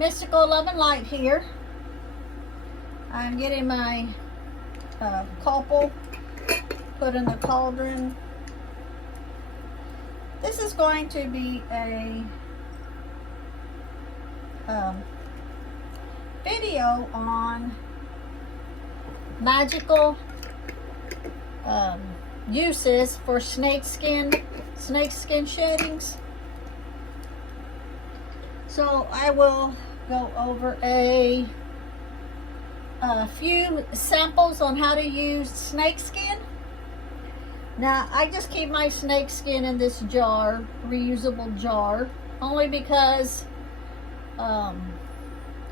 Mystical Love and Light here. I'm getting my copal put in the cauldron. This is going to be a video on Magickal uses for snake skin sheddings. So I will go over a few samples on how to use snake skin. Now I just keep my snake skin in this jar, reusable jar, only because I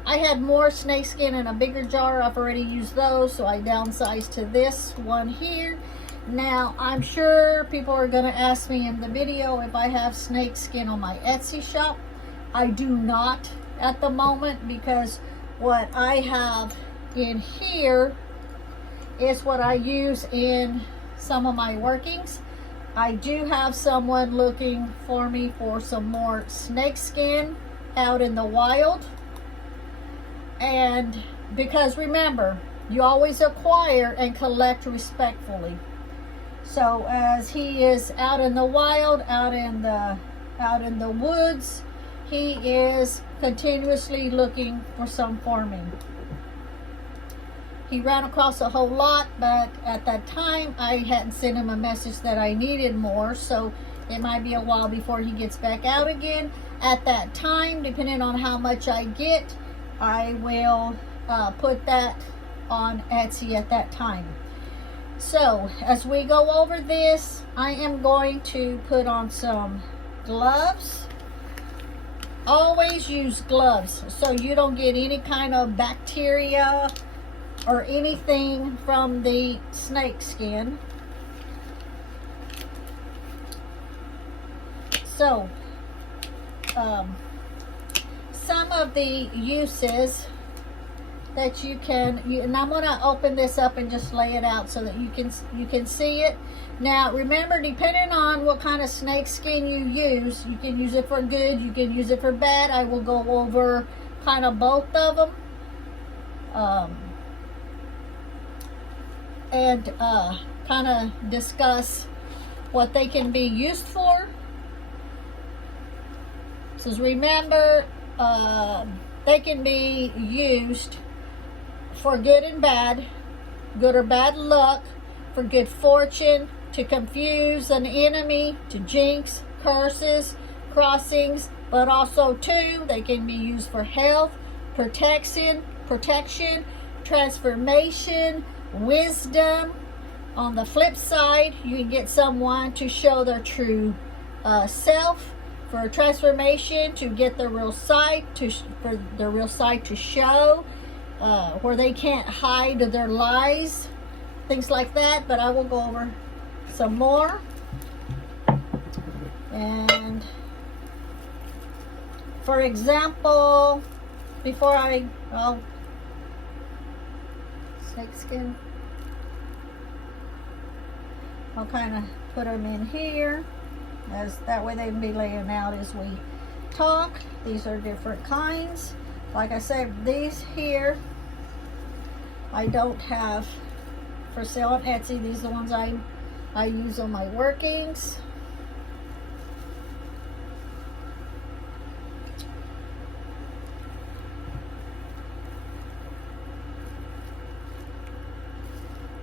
had more snake skin in a bigger jar. I've already used those, so I downsized to this one here. Now I'm sure people are going to ask me in the video if I have snake skin on my Etsy shop. I do not at the moment, because what I have in here is what I use in some of my workings. I do have someone looking for me for some more snake skin out in the wild, and because remember, you always acquire and collect respectfully. So as he is out in the wild, out in the woods, he is continuously looking for some for me. He ran across a whole lot, but at that time I hadn't sent him a message that I needed more, so it might be a while before he gets back out again. At that time, depending on how much I get, I will put that on Etsy at that time. So as we go over this, I am going to put on some gloves. Always use gloves so you don't get any kind of bacteria or anything from the snake skin. So some of the uses that you can, and I'm going to open this up and just lay it out so that you can see it. Now remember, depending on what kind of snake skin you use, you can use it for good, you can use it for bad. I will go over kind of both of them and kind of discuss what they can be used for. So remember, they can be used for good and bad, good or bad luck, for good fortune, to confuse an enemy, to jinx, curses, crossings, but also too, they can be used for health, protection, transformation, wisdom. On the flip side, you can get someone to show their true self, for transformation, to get their real side, for their real side to show, where they can't hide their lies, things like that. But I will go over some more. And for example, before snake skin, I'll kind of put them in here, as that way they can be laying out as we talk. These are different kinds. Like I said, these here I don't have for sale on Etsy. These are the ones I use on my workings.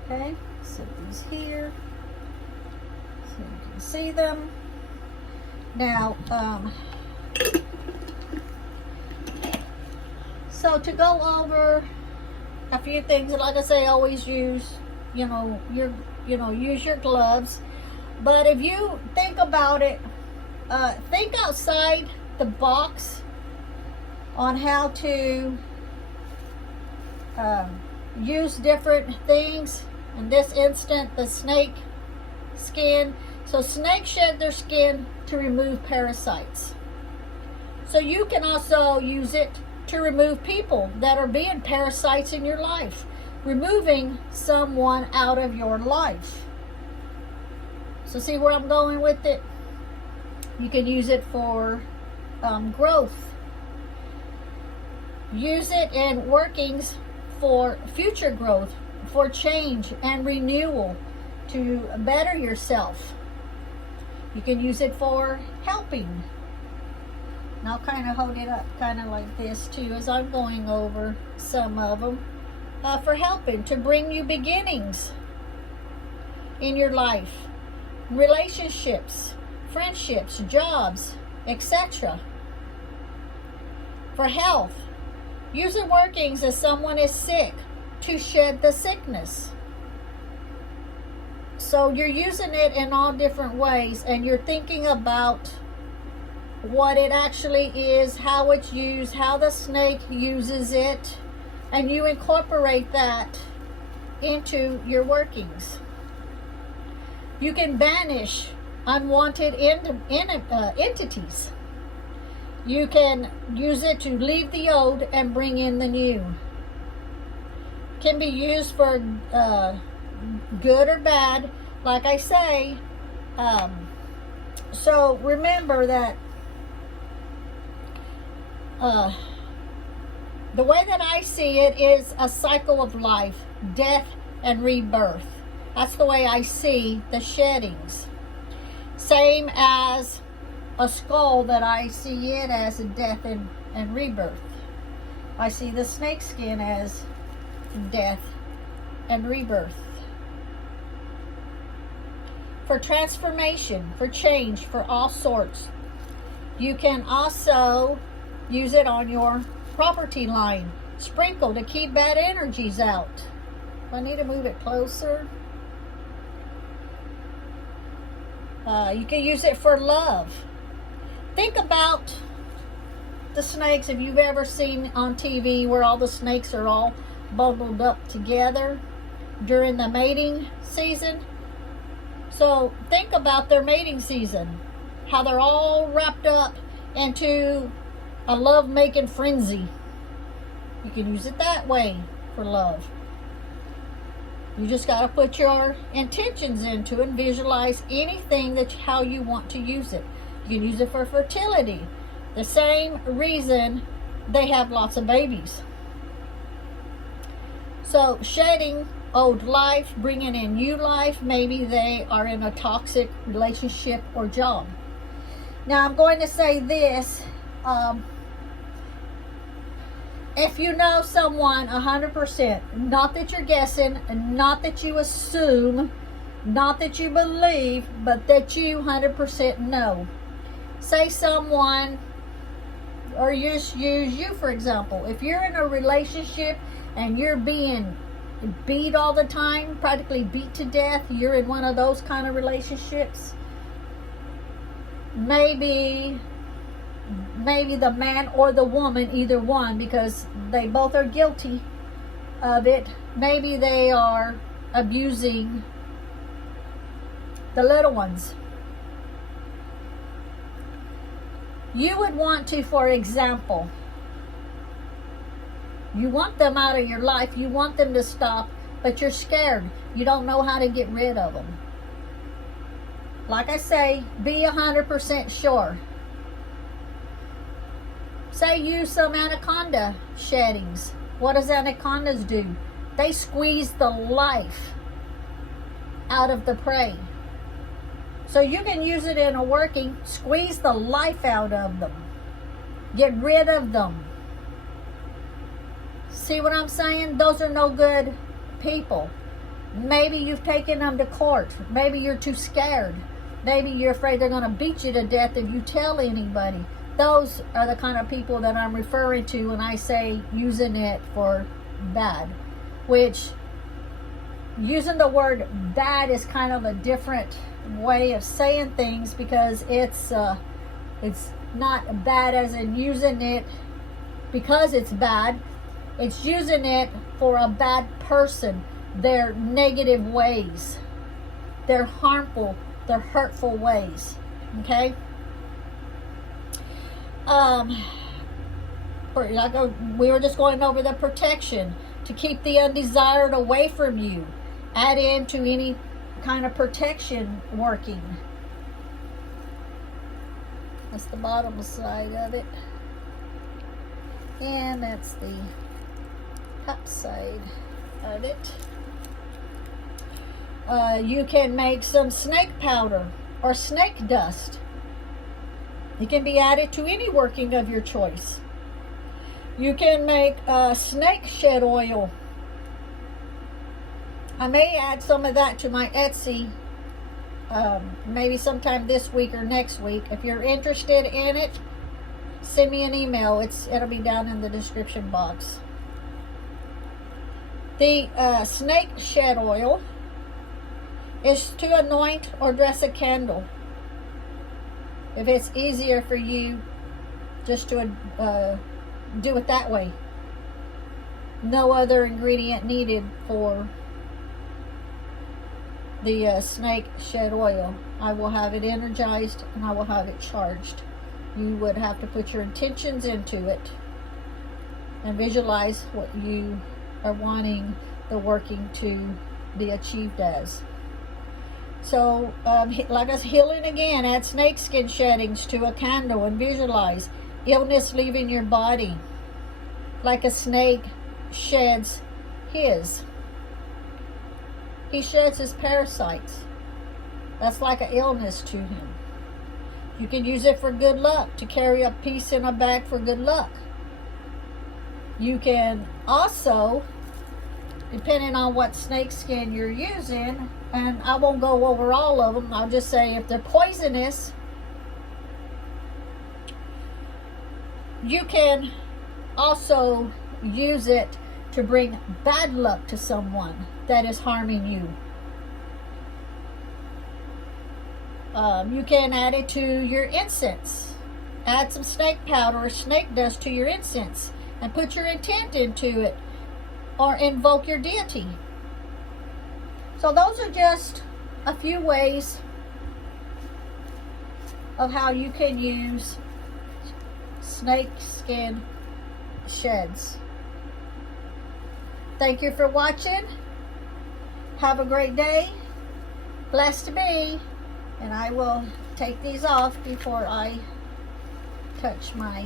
Okay, set these here so you can see them. Now, so to go over a few things, like I say, always use, use your gloves. But if you think about it, think outside the box on how to use different things. In this instant, the snake skin. So snakes shed their skin to remove parasites. So you can also use it to remove people that are being parasites in your life, removing someone out of your life. So see where I'm going with it? You can use it for growth. Use it in workings for future growth, for change and renewal, to better yourself. You can use it for helping. And I'll kind of hold it up kind of like this too as I'm going over some of them. For helping, to bring you beginnings in your life, relationships, friendships, jobs, etc. For health, use the workings as someone is sick to shed the sickness. So you're using it in all different ways, and you're thinking about what it actually is, how it's used, how the snake uses it, and you incorporate that into your workings. You can banish unwanted entities. You can use it to leave the old and bring in the new. Can be used for good or bad, like I say. So remember that the way that I see it is a cycle of life, death and rebirth. That's the way I see the sheddings. Same as a skull, that I see it as a death and rebirth. I see the snake skin as death and rebirth. For transformation, for change, for all sorts. You can also use it on your property line. Sprinkle to keep bad energies out. I need to move it closer. You can use it for love. Think about the snakes, if you've ever seen on TV where all the snakes are all bundled up together during the mating season. So think about their mating season, how they're all wrapped up into a love-making frenzy. You can use it that way for love. You just got to put your intentions into it and visualize anything how you want to use it. You can use it for fertility. The same reason they have lots of babies. So shedding old life, bringing in new life. Maybe they are in a toxic relationship or job. Now I'm going to say this. If you know someone 100%, not that you're guessing, not that you assume, not that you believe, but that you 100% know. Say someone, or just use you for example. If you're in a relationship and you're being beat all the time, practically beat to death, you're in one of those kind of relationships, maybe the man or the woman, either one, because they both are guilty of it. Maybe they are abusing the little ones. You would want to, for example, you want them out of your life, you want them to stop, but you're scared. You don't know how to get rid of them. Like I say, be 100% sure. Say use some Anaconda sheddings. What does Anacondas do? They squeeze the life out of the prey. So you can use it in a working, squeeze the life out of them. Get rid of them. See what I'm saying? Those are no good people. Maybe you've taken them to court. Maybe you're too scared. Maybe you're afraid they're going to beat you to death if you tell anybody. Those are the kind of people that I'm referring to when I say using it for bad. Which, using the word bad is kind of a different way of saying things, because it's not bad as in using it because it's bad. It's using it for a bad person, their negative ways, their harmful, their hurtful ways. Okay? We were just going over the protection to keep the undesired away from you. Add into any kind of protection working. That's the bottom side of it. And that's the top side of it. You can make some snake powder or snake dust. It can be added to any working of your choice. You can make snake shed oil. I may add some of that to my Etsy maybe sometime this week or next week. If you're interested in it, send me an email. It'll be down in the description box. The snake shed oil is to anoint or dress a candle. If it's easier for you just to do it that way. No other ingredient needed for the snake shed oil. I will have it energized and I will have it charged. You would have to put your intentions into it and visualize what you are wanting the working to be achieved as. So, like I said, healing again, add snake skin sheddings to a candle and visualize illness leaving your body like a snake sheds his. He sheds his parasites. That's like an illness to him. You can use it for good luck, to carry a piece in a bag for good luck. You can also, depending on what snake skin you're using, and I won't go over all of them, I'll just say if they're poisonous, you can also use it to bring bad luck to someone that is harming you. You can add it to your incense. Add some snake powder or snake dust to your incense and put your intent into it, or invoke your deity. So those are just a few ways of how you can use snake skin sheds. Thank you for watching. Have a great day. Blessed to be. And I will take these off before I touch my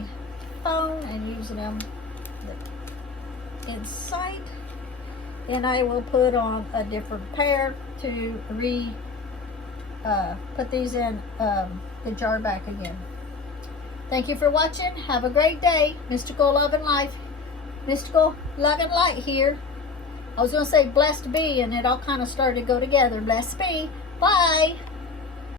phone and use them inside. And I will put on a different pair to put these in the jar back again. Thank you for watching. Have a great day. Mystical Love and Life. Mystical Love and Light here. I was going to say blessed be, and it all kind of started to go together. Blessed be. Bye.